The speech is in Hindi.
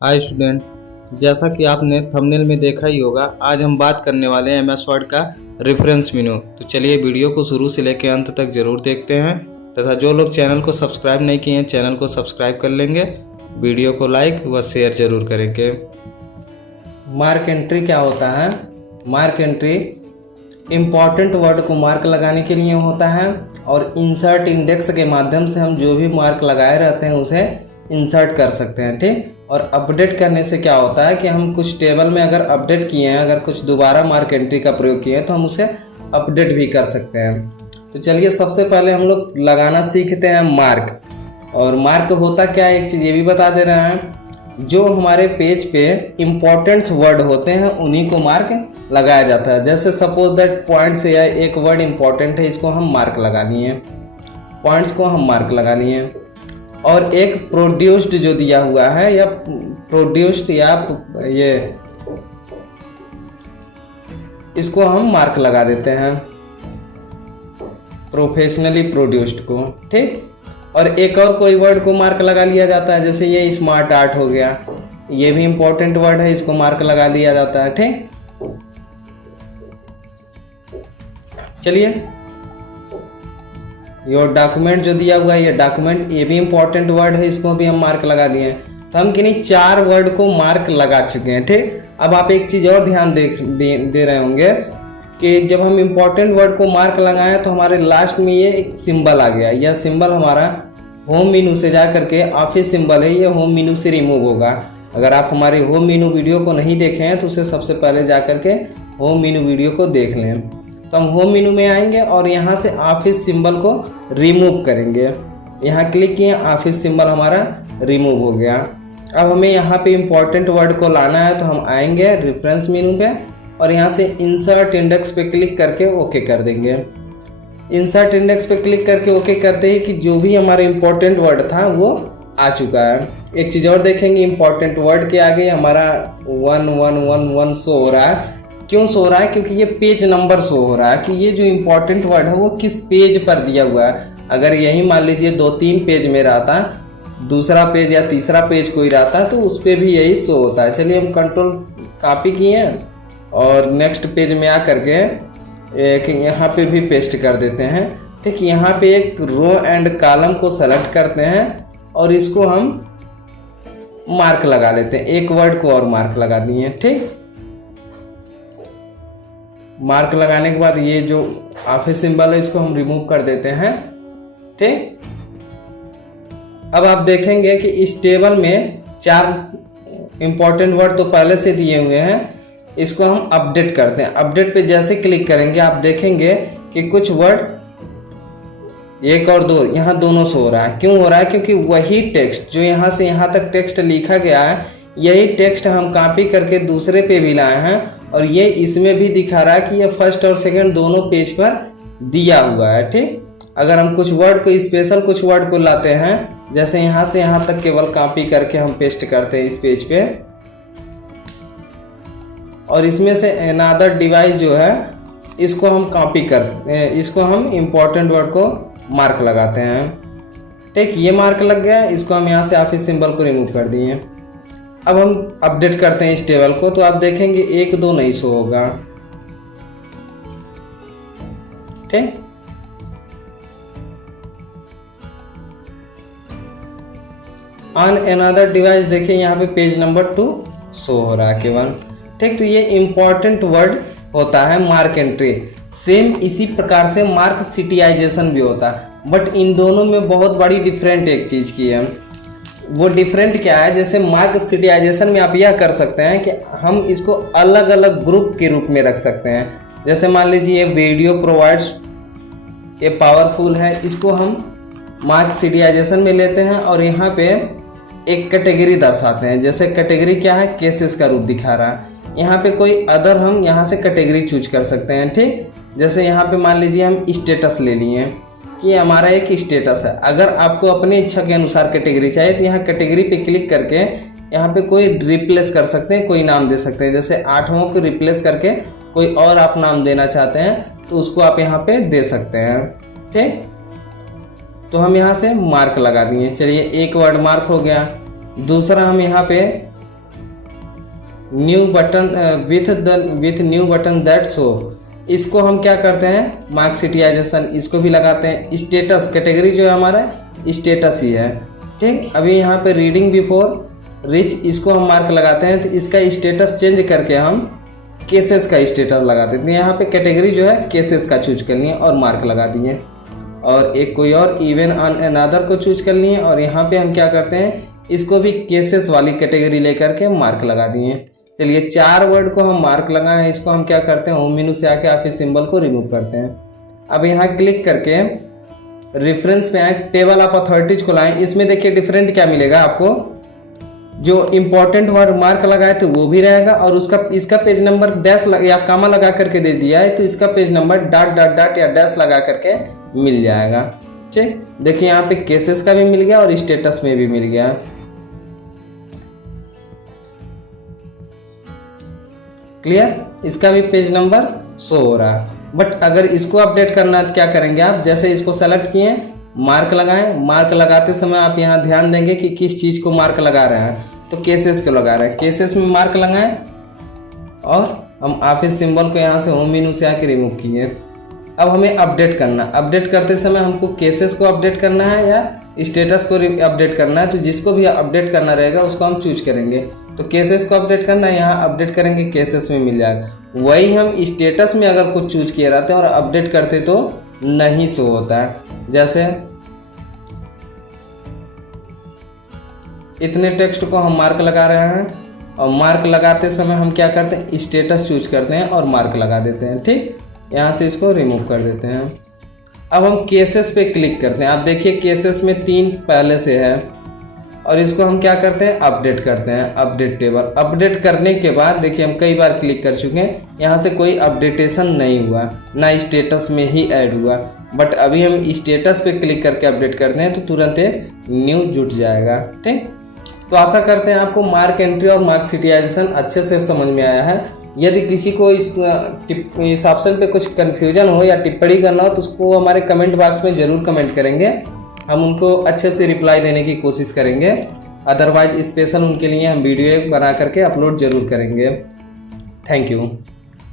Hi student. जैसा कि आपने थंबनेल में देखा ही होगा, आज हम बात करने वाले हैं एमएस वर्ड का रेफरेंस मेनू। तो चलिए वीडियो को शुरू से लेकर अंत तक जरूर देखते हैं तथा जो लोग चैनल को सब्सक्राइब नहीं किए हैं चैनल को सब्सक्राइब कर लेंगे। वीडियो को लाइक व शेयर जरूर करेंगे। मार्क एंट्री क्या होता है? मार्क एंट्री इम्पॉर्टेंट वर्ड को मार्क लगाने के लिए होता है और इंसर्ट इंडेक्स के माध्यम से हम जो भी मार्क लगाए रहते हैं उसे इंसर्ट कर सकते हैं। ठीक। और अपडेट करने से क्या होता है कि हम कुछ टेबल में अगर अपडेट किए हैं, अगर कुछ दोबारा मार्क एंट्री का प्रयोग किए हैं तो हम उसे अपडेट भी कर सकते हैं। तो चलिए सबसे पहले हम लोग लगाना सीखते हैं मार्क। और मार्क होता क्या है, एक चीज़ ये भी बता दे रहे हैं, जो हमारे पेज पे इम्पोर्टेंट्स वर्ड होते हैं उन्हीं को मार्क लगाया जाता है। जैसे सपोज दैट पॉइंट्स या एक वर्ड इम्पोर्टेंट है, इसको हम मार्क लगा लिए, पॉइंट्स को हम मार्क लगा लिए। और एक प्रोड्यूस्ड जो दिया हुआ है या प्रोड्यूस्ड या ये इसको हम मार्क लगा देते हैं, प्रोफेशनली प्रोड्यूस्ड को। ठीक। और एक और कोई वर्ड को मार्क लगा लिया जाता है, जैसे ये स्मार्ट आर्ट हो गया, ये भी इंपॉर्टेंट वर्ड है, इसको मार्क लगा दिया जाता है। ठीक। चलिए योर डॉक्यूमेंट जो दिया हुआ है, ये डॉक्यूमेंट, ये भी इंपॉर्टेंट वर्ड है, इसको भी हम मार्क लगा दिए। तो हम किन्हीं 4 वर्ड को मार्क लगा चुके हैं। ठीक। अब आप एक चीज़ और ध्यान दे रहे होंगे कि जब हम इंपॉर्टेंट वर्ड को मार्क लगाएं तो हमारे लास्ट में ये एक सिंबल आ गया। यह सिंबल हमारा होम मेनू से जा करके ऑफिस सिंबल है, ये होम मेनू से रिमूव होगा। अगर आप हमारे होम मेनू वीडियो को नहीं देखे हैं तो उसे सबसे पहले जा करके होम मेनू वीडियो को देख लें। तो हम होम मेनू में आएंगे और यहाँ से ऑफिस सिंबल को रिमूव करेंगे। यहाँ क्लिक किए, ऑफिस सिंबल हमारा रिमूव हो गया। अब हमें यहाँ पे इम्पॉर्टेंट वर्ड को लाना है तो हम आएंगे रेफरेंस मेनू पे और यहाँ से इंसर्ट इंडेक्स पे क्लिक करके ओके कर देंगे। इंसर्ट इंडेक्स पे क्लिक करके ओके करते ही कि जो भी हमारा इम्पोर्टेंट वर्ड था वो आ चुका है। एक चीज़ और देखेंगे, इम्पॉर्टेंट वर्ड के आगे हमारा 1111 शो हो रहा है। क्यों शो हो रहा है? क्योंकि ये पेज नंबर शो हो रहा है कि ये जो इम्पोर्टेंट वर्ड है वो किस पेज पर दिया हुआ है। अगर यही मान लीजिए 2-3 पेज में रहता, दूसरा पेज या तीसरा पेज कोई रहता तो उस पर भी यही शो होता है। चलिए हम कंट्रोल कॉपी किए और नेक्स्ट पेज में आ करके एक यहाँ पे भी पेस्ट कर देते हैं। ठीक। यहाँ पे एक रो एंड कॉलम को सेलेक्ट करते हैं और इसको हम मार्क लगा लेते हैं। एक वर्ड को और मार्क लगा दिए। ठीक। मार्क लगाने के बाद ये जो ऑफिस सिंबल है इसको हम रिमूव कर देते हैं। ठीक। अब आप देखेंगे कि इस टेबल में 4 इंपॉर्टेंट वर्ड तो पहले से दिए हुए हैं, इसको हम अपडेट करते हैं। अपडेट पे जैसे क्लिक करेंगे आप देखेंगे कि कुछ वर्ड 1 और 2 यहाँ दोनों से हो रहा है। क्यों हो रहा है? क्योंकि वही टेक्स्ट जो यहाँ से यहाँ तक टेक्स्ट लिखा गया है, यही टेक्स्ट हम कॉपी करके दूसरे पे भी लाए हैं और ये इसमें भी दिखा रहा है कि ये फर्स्ट और सेकंड दोनों पेज पर दिया हुआ है। ठीक। अगर हम कुछ वर्ड को स्पेशल कुछ वर्ड को लाते हैं, जैसे यहाँ से यहाँ तक केवल कॉपी करके हम पेस्ट करते हैं इस पेज पे, और इसमें से अनदर डिवाइस जो है इसको हम कॉपी करते हैं, इसको हम इम्पोर्टेंट वर्ड को मार्क लगाते हैं। ठीक। ये मार्क लग गया, इसको हम यहाँ से ऑफिस सिंबल को रिमूव कर दिए। अब हम अपडेट करते हैं इस टेबल को तो आप देखेंगे 1-2 नहीं शो होगा। ठीक। ऑन अनदर डिवाइस देखिए यहाँ पे पेज नंबर 2 शो हो रहा है केवल। ठीक। तो ये इम्पॉर्टेंट वर्ड होता है मार्क एंट्री। सेम इसी प्रकार से मार्क सिटियाइजेशन भी होता है, बट इन दोनों में बहुत बड़ी डिफरेंट एक चीज़ की है। वो डिफरेंट क्या है? जैसे मार्क सिटियाइजेशन में आप यह कर सकते हैं कि हम इसको अलग अलग ग्रुप के रूप में रख सकते हैं। जैसे मान लीजिए ये वीडियो प्रोवाइड्स ये पावरफुल है, इसको हम मार्क सिटियाइजेशन में लेते हैं और यहाँ पे एक कैटेगरी दर्शाते हैं। जैसे कैटेगरी क्या है? केसेस का रूप दिखा रहा है। यहाँ पे कोई अदर हम यहाँ से कैटेगरी चूज कर सकते हैं। ठीक। जैसे यहाँ पे मान लीजिए हम स्टेटस ले लिए कि हमारा एक स्टेटस है। अगर आपको अपने इच्छा के अनुसार कैटेगरी चाहिए तो यहाँ कैटेगरी पे क्लिक करके यहाँ पे कोई रिप्लेस कर सकते हैं, कोई नाम दे सकते हैं। जैसे 8वां को रिप्लेस करके कोई और आप नाम देना चाहते हैं तो उसको आप यहाँ पे दे सकते हैं। ठीक। तो हम यहाँ से मार्क लगा दिए। चलिए एक वर्ड मार्क हो गया। दूसरा हम यहाँ पे new button with new button that show, इसको हम क्या करते हैं मार्कशीटाइजेशन, इसको भी लगाते हैं। स्टेटस कैटेगरी जो है हमारा स्टेटस ही है, ठीक। अभी यहाँ पे रीडिंग बिफोर रिच, इसको हम मार्क लगाते हैं तो इसका स्टेटस चेंज करके हम केसेस का स्टेटस लगा देते हैं। यहाँ पे कैटेगरी जो है केसेस का चूज कर लिए और मार्क लगा दिए, और एक कोई और इवन ऑन अनदर को चूज कर लिए और यहाँ पे हम क्या करते हैं इसको भी केसेस वाली कैटेगरी लेकर के मार्क लगा दिए। चलिए 4 वर्ड को हम मार्क लगाए हैं, इसको हम क्या करते हैं होम मेनू से आके ऑफिस सिंबल को रिमूव करते हैं। अब यहाँ क्लिक करके रेफरेंस पे आए, टेबल ऑफ अथॉरिटीज को लाएं। इसमें देखिए डिफरेंट क्या मिलेगा आपको, जो इंपॉर्टेंट वर्ड मार्क लगाए थे वो भी रहेगा, और उसका इसका पेज नंबर डैश या कामा लगा करके दे दिया है तो इसका page number dot dot dot या डैश लगा करके मिल जाएगा। ठीक, देखिए यहाँ पे केसेस का भी मिल गया और स्टेटस में भी मिल गया। क्लियर, इसका भी पेज नंबर शो हो रहा है। बट अगर इसको अपडेट करना है तो क्या करेंगे आप, जैसे इसको सेलेक्ट किए मार्क लगाएं, मार्क लगाते समय आप यहाँ ध्यान देंगे कि किस चीज़ को मार्क लगा रहे हैं, तो केसेस को लगा रहे हैं, केसेस में मार्क लगाएं और हम ऑफिस सिंबल को यहाँ से होम मेनू से आके रिमूव किए। अब हमें अपडेट करना, अपडेट करते समय हमको केसेस को अपडेट करना है या स्टेटस को अपडेट करना है, तो जिसको भी अपडेट करना रहेगा उसको हम चूज करेंगे। तो केसेस को अपडेट करना है, यहाँ अपडेट करेंगे केसेस में मिल जाएगा। वही हम स्टेटस में अगर कुछ चूज किए रहते हैं और अपडेट करते तो नहीं शो होता है। जैसे इतने टेक्स्ट को हम मार्क लगा रहे हैं और मार्क लगाते समय हम क्या करते हैं स्टेटस चूज करते हैं और मार्क लगा देते हैं। ठीक, यहाँ से इसको रिमूव कर देते हैं। अब हम केसेस पे क्लिक करते हैं। आप देखिए केसेस में 3 पहले से है और इसको हम क्या करते हैं अपडेट करते हैं, अपडेट टेबल। अपडेट करने के बाद देखिए हम कई बार क्लिक कर चुके हैं, यहाँ से कोई अपडेटेशन नहीं हुआ, ना स्टेटस में ही ऐड हुआ। बट अभी हम स्टेटस पे क्लिक करके अपडेट करते हैं तो तुरंत एक न्यू जुट जाएगा। ठीक, तो आशा करते हैं आपको मार्क एंट्री और मार्कशीटाइजेशन अच्छे से समझ में आया है। यदि किसी को इस ऑप्शन पे कुछ कन्फ्यूजन हो या टिप्पणी करना हो तो उसको हमारे कमेंट बॉक्स में ज़रूर कमेंट करेंगे, हम उनको अच्छे से रिप्लाई देने की कोशिश करेंगे। अदरवाइज स्पेशल उनके लिए हम वीडियो बना करके अपलोड ज़रूर करेंगे। Thank you.